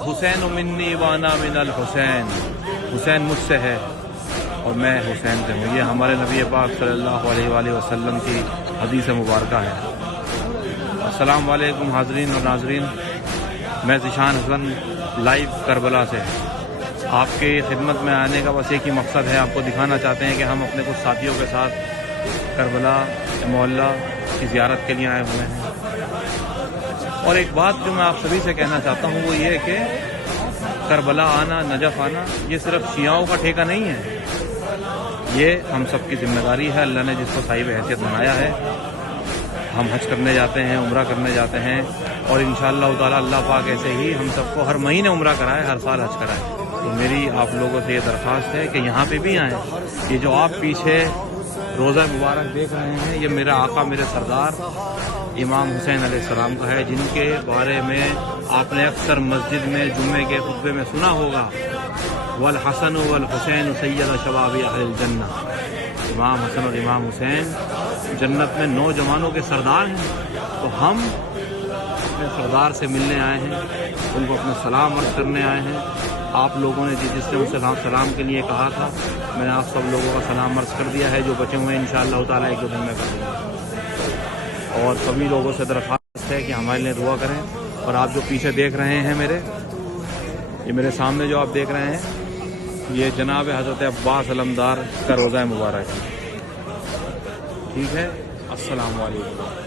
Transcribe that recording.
الحسین منی وانا من الحسین، حسین مجھ سے ہے اور میں حسین سے ہوں۔ یہ ہمارے نبی پاک صلی اللہ علیہ وآلہ وسلم کی حدیث مبارکہ ہے۔ السلام علیکم حاضرین اور ناظرین، میں ذیشان حسن لائیو کربلا سے آپ کی خدمت میں آنے کا بس ایک ہی مقصد ہے، آپ کو دکھانا چاہتے ہیں کہ ہم اپنے کچھ ساتھیوں کے ساتھ کربلا محلہ کی زیارت کے لیے آئے ہوئے ہیں۔ اور ایک بات جو میں آپ سبھی سے کہنا چاہتا ہوں وہ یہ کہ کربلا آنا، نجف آنا یہ صرف شیعوں کا ٹھیکہ نہیں ہے، یہ ہم سب کی ذمہ داری ہے۔ اللہ نے جس کو صاحب حیثیت بنایا ہے، ہم حج کرنے جاتے ہیں، عمرہ کرنے جاتے ہیں، اور انشاءاللہ تعالی اللہ پاک ایسے ہی ہم سب کو ہر مہینے عمرہ کرائے، ہر سال حج کرائے۔ تو میری آپ لوگوں سے یہ درخواست ہے کہ یہاں پہ بھی آئیں۔ یہ جو آپ پیچھے روزہ مبارک دیکھ رہے ہیں یہ میرا آقا، میرے سردار امام حسین علیہ السلام کا ہے، جن کے بارے میں آپ نے اکثر مسجد میں جمعے کے خطبے میں سنا ہوگا، والحسن والحسین سید شباب اہل الجنہ۔ امام حسن اور امام حسین جنت میں نوجوانوں کے سردار ہیں۔ تو ہم اپنے سردار سے ملنے آئے ہیں، ان کو اپنا سلام عرض کرنے آئے ہیں۔ آپ لوگوں نے جس سے ان سے سلام کے لیے کہا تھا، میں نے آپ سب لوگوں کا سلام عرض کر دیا ہے۔ جو بچے ہوئے ہیں انشاءاللہ تعالیٰ ایک دو دن میں کر دوں گا۔ اور سبھی لوگوں سے درخواست ہے کہ ہمارے لیے دعا کریں۔ اور آپ جو پیچھے دیکھ رہے ہیں یہ میرے سامنے جو آپ دیکھ رہے ہیں یہ جناب حضرت عباس علمدار کا روزہ مبارک ہے۔ ٹھیک ہے، السلام علیکم۔